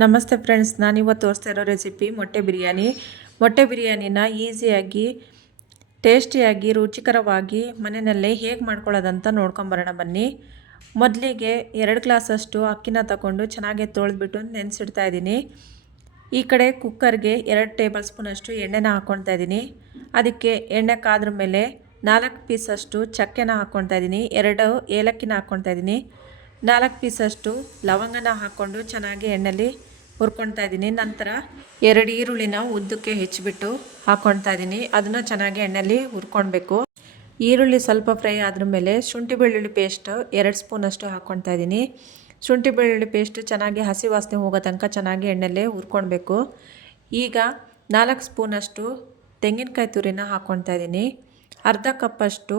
ನಮಸ್ತೆ ಫ್ರೆಂಡ್ಸ್, ನಾನಿವತ್ತು ತೋರಿಸ್ತಾ ಇರೋ ರೆಸಿಪಿ ಮೊಟ್ಟೆ ಬಿರಿಯಾನಿ. ಮೊಟ್ಟೆ ಬಿರಿಯಾನಿನ ಈಸಿಯಾಗಿ, ಟೇಸ್ಟಿಯಾಗಿ, ರುಚಿಕರವಾಗಿ ಮನೆಯಲ್ಲೇ ಹೇಗೆ ಮಾಡ್ಕೊಳ್ಳೋದಂತ ನೋಡ್ಕೊಂಬರೋಣ ಬನ್ನಿ. ಮೊದಲಿಗೆ ಎರಡು ಗ್ಲಾಸಷ್ಟು ಅಕ್ಕಿನ ತಗೊಂಡು ಚೆನ್ನಾಗಿ ತೊಳೆದ್ಬಿಟ್ಟು ನೆನೆಸಿಡ್ತಾ ಇದ್ದೀನಿ. ಈ ಕಡೆ ಕುಕ್ಕರ್ಗೆ ಎರಡು ಟೇಬಲ್ ಸ್ಪೂನಷ್ಟು ಎಣ್ಣೆನ ಹಾಕ್ಕೊಳ್ತಾ ಇದ್ದೀನಿ. ಅದಕ್ಕೆ ಎಣ್ಣೆ ಕಾದ್ರ ಮೇಲೆ ನಾಲ್ಕು ಪೀಸಷ್ಟು ಚಕ್ಕೆನ ಹಾಕ್ಕೊಳ್ತಾ ಇದ್ದೀನಿ. ಎರಡು ಏಲಕ್ಕಿನ ಹಾಕ್ಕೊಳ್ತಾ ಇದ್ದೀನಿ. ನಾಲ್ಕು ಪೀಸಷ್ಟು ಲವಂಗನ ಹಾಕ್ಕೊಂಡು ಚೆನ್ನಾಗಿ ಎಣ್ಣೆಲಿ ಹುರ್ಕೊಳ್ತಾ ಇದ್ದೀನಿ. ನಂತರ ಎರಡು ಈರುಳ್ಳಿನ ಉದ್ದಕ್ಕೆ ಹೆಚ್ಚಿಬಿಟ್ಟು ಹಾಕ್ಕೊಳ್ತಾ ಇದ್ದೀನಿ. ಅದನ್ನು ಚೆನ್ನಾಗಿ ಎಣ್ಣೆಲಿ ಹುರ್ಕೊಳ್ಬೇಕು. ಈರುಳ್ಳಿ ಸ್ವಲ್ಪ ಫ್ರೈ ಆದ್ರ ಮೇಲೆ ಶುಂಠಿ ಬೆಳ್ಳುಳ್ಳಿ ಪೇಸ್ಟ್ ಎರಡು ಸ್ಪೂನಷ್ಟು ಹಾಕ್ಕೊಳ್ತಾ ಇದ್ದೀನಿ. ಶುಂಠಿ ಬೆಳ್ಳುಳ್ಳಿ ಪೇಸ್ಟ್ ಚೆನ್ನಾಗಿ ಹಸಿ ವಾಸನೆ ಹೋಗೋ ತನಕ ಚೆನ್ನಾಗಿ ಎಣ್ಣೆಲ್ಲೇ ಹುರ್ಕೊಳ್ಬೇಕು. ಈಗ ನಾಲ್ಕು ಸ್ಪೂನಷ್ಟು ತೆಂಗಿನಕಾಯಿ ತುರಿನ ಹಾಕ್ಕೊಳ್ತಾ ಇದ್ದೀನಿ. ಅರ್ಧ ಕಪ್ಪಷ್ಟು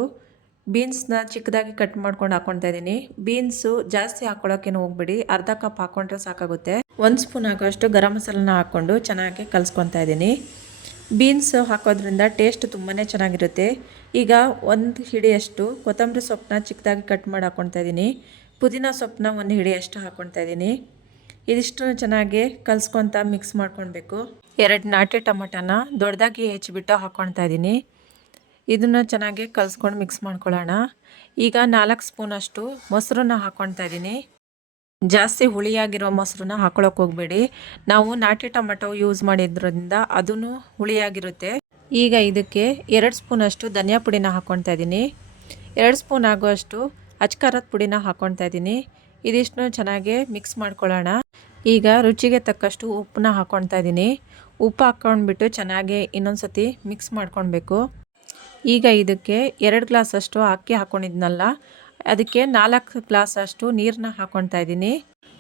ಬೀನ್ಸ್ನ ಚಿಕ್ಕದಾಗಿ ಕಟ್ ಮಾಡ್ಕೊಂಡು ಹಾಕೊಳ್ತಾ ಇದ್ದೀನಿ. ಬೀನ್ಸು ಜಾಸ್ತಿ ಹಾಕ್ಕೊಳ್ಳೋಕ್ಕೇನು ಹೋಗ್ಬೇಡಿ. ಅರ್ಧ ಕಪ್ ಹಾಕ್ಕೊಂಡ್ರೆ ಸಾಕಾಗುತ್ತೆ. ಒಂದು ಸ್ಪೂನ್ ಹಾಕೋಷ್ಟು ಗರಂ ಮಸಾಲನ ಹಾಕ್ಕೊಂಡು ಚೆನ್ನಾಗಿ ಕಲಿಸ್ಕೊತಾ ಇದ್ದೀನಿ. ಬೀನ್ಸ್ ಹಾಕೋದ್ರಿಂದ ಟೇಸ್ಟ್ ತುಂಬಾ ಚೆನ್ನಾಗಿರುತ್ತೆ. ಈಗ ಒಂದು ಹಿಡಿಯಷ್ಟು ಕೊತ್ತಂಬರಿ ಸೊಪ್ಪನ್ನ ಚಿಕ್ಕದಾಗಿ ಕಟ್ ಮಾಡಿ ಹಾಕ್ಕೊಳ್ತಾ ಇದ್ದೀನಿ. ಪುದೀನ ಸೊಪ್ಪನ್ನ ಒಂದು ಹಿಡಿಯಷ್ಟು ಹಾಕ್ಕೊಳ್ತಾ ಇದ್ದೀನಿ. ಇದಿಷ್ಟು ಚೆನ್ನಾಗಿ ಕಲಿಸ್ಕೊತ ಮಿಕ್ಸ್ ಮಾಡ್ಕೊಳ್ಬೇಕು. ಎರಡು ನಾಟಿ ಟೊಮಟನ ದೊಡ್ಡದಾಗಿ ಹೆಚ್ಚಿಬಿಟ್ಟು ಹಾಕ್ಕೊಳ್ತಾ ಇದ್ದೀನಿ. ಇದನ್ನು ಚೆನ್ನಾಗಿ ಕಲಿಸ್ಕೊಂಡು ಮಿಕ್ಸ್ ಮಾಡ್ಕೊಳ್ಳೋಣ. ಈಗ ನಾಲ್ಕು ಸ್ಪೂನಷ್ಟು ಮೊಸರನ್ನ ಹಾಕ್ಕೊಳ್ತಾ ಇದ್ದೀನಿ. ಜಾಸ್ತಿ ಹುಳಿಯಾಗಿರೋ ಮೊಸರನ್ನ ಹಾಕೊಳ್ಳೋಕೆ ಹೋಗಬೇಡಿ. ನಾವು ನಾಟಿ ಟೊಮೆಟೊ ಯೂಸ್ ಮಾಡಿದ್ರಿಂದ ಅದೂ ಹುಳಿಯಾಗಿರುತ್ತೆ. ಈಗ ಇದಕ್ಕೆ ಎರಡು ಸ್ಪೂನಷ್ಟು ಧನಿಯಾ ಪುಡಿನ ಹಾಕ್ಕೊಳ್ತಾ ಇದ್ದೀನಿ. ಎರಡು ಸ್ಪೂನ್ ಆಗುವಷ್ಟು ಅಚ್ಕಾರದ ಪುಡಿನ ಹಾಕ್ಕೊಳ್ತಾ ಇದ್ದೀನಿ. ಇದಿಷ್ಟು ಚೆನ್ನಾಗಿ ಮಿಕ್ಸ್ ಮಾಡ್ಕೊಳ್ಳೋಣ. ಈಗ ರುಚಿಗೆ ತಕ್ಕಷ್ಟು ಉಪ್ಪನ್ನ ಹಾಕ್ಕೊಳ್ತಾ ಇದ್ದೀನಿ. ಉಪ್ಪು ಹಾಕ್ಕೊಂಡ್ಬಿಟ್ಟು ಚೆನ್ನಾಗಿ ಇನ್ನೊಂದು ಸತಿ ಮಿಕ್ಸ್ ಮಾಡ್ಕೊಳ್ಬೇಕು. ಈಗ ಇದಕ್ಕೆ ಎರಡು ಗ್ಲಾಸಷ್ಟು ಅಕ್ಕಿ ಹಾಕ್ಕೊಂಡಿದ್ನಲ್ಲ ಅದಕ್ಕೆ ನಾಲ್ಕು ಗ್ಲಾಸಷ್ಟು ನೀರನ್ನ ಹಾಕ್ಕೊಳ್ತಾ ಇದ್ದೀನಿ.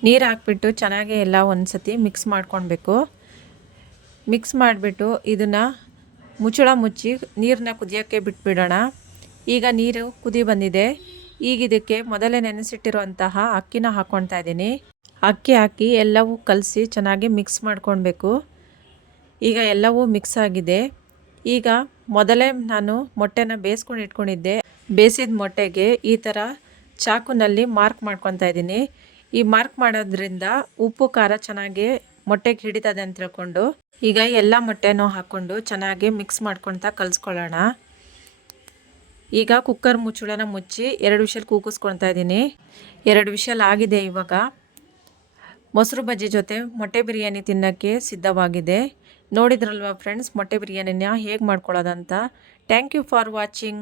ನೀರು ಹಾಕ್ಬಿಟ್ಟು ಚೆನ್ನಾಗಿ ಎಲ್ಲ ಒಂದು ಸತಿ ಮಿಕ್ಸ್ ಮಾಡ್ಕೊಳ್ಬೇಕು. ಮಿಕ್ಸ್ ಮಾಡಿಬಿಟ್ಟು ಇದನ್ನು ಮುಚ್ಚಳ ಮುಚ್ಚಿ ನೀರನ್ನ ಕುದಿಯೋಕ್ಕೆ ಬಿಟ್ಬಿಡೋಣ. ಈಗ ನೀರು ಕುದಿ ಬಂದಿದೆ. ಈಗ ಇದಕ್ಕೆ ಮೊದಲೇ ನೆನೆಸಿಟ್ಟಿರುವಂತಹ ಅಕ್ಕಿನ ಹಾಕ್ಕೊಳ್ತಾ ಇದ್ದೀನಿ. ಅಕ್ಕಿ ಹಾಕಿ ಎಲ್ಲವೂ ಕಲಸಿ ಚೆನ್ನಾಗಿ ಮಿಕ್ಸ್ ಮಾಡ್ಕೊಳ್ಬೇಕು. ಈಗ ಎಲ್ಲವೂ ಮಿಕ್ಸ್ ಆಗಿದೆ. ಈಗ ಮೊದಲೇ ನಾನು ಮೊಟ್ಟೆನ ಬೇಯಿಸ್ಕೊಂಡು ಇಟ್ಕೊಂಡಿದ್ದೆ. ಬೇಯಿಸಿದ ಮೊಟ್ಟೆಗೆ ಈ ಥರ ಚಾಕುನಲ್ಲಿ ಮಾರ್ಕ್ ಮಾಡ್ಕೊತಾ ಇದ್ದೀನಿ. ಈ ಮಾರ್ಕ್ ಮಾಡೋದ್ರಿಂದ ಉಪ್ಪು, ಖಾರ ಚೆನ್ನಾಗಿ ಮೊಟ್ಟೆಗೆ ಹಿಡಿತದೆ ಅಂತ ತಿಳ್ಕೊಂಡು ಈಗ ಎಲ್ಲ ಮೊಟ್ಟೆನೂ ಹಾಕ್ಕೊಂಡು ಚೆನ್ನಾಗಿ ಮಿಕ್ಸ್ ಮಾಡ್ಕೊಳ್ತಾ ಕಲಿಸ್ಕೊಳ್ಳೋಣ. ಈಗ ಕುಕ್ಕರ್ ಮುಚ್ಚಳನ ಮುಚ್ಚಿ ಎರಡು ವಿಷಲ್ ಕೂಗಿಸ್ಕೊಳ್ತಾ ಇದ್ದೀನಿ. ಎರಡು ವಿಷಲ್ ಆಗಿದೆ ಇವಾಗ. ಮೊಸರು ಬಜ್ಜಿ ಜೊತೆ ಮೊಟ್ಟೆ ಬಿರಿಯಾನಿ ತಿನ್ನೋಕ್ಕೆ ಸಿದ್ಧವಾಗಿದೆ. ನೋಡಿದ್ರಲ್ವ ಫ್ರೆಂಡ್ಸ್ ಮೊಟ್ಟೆ ಬಿರಿಯಾನಿನ ಹೇಗೆ ಮಾಡ್ಕೊಳ್ಳೋದಂತ. Thank you for watching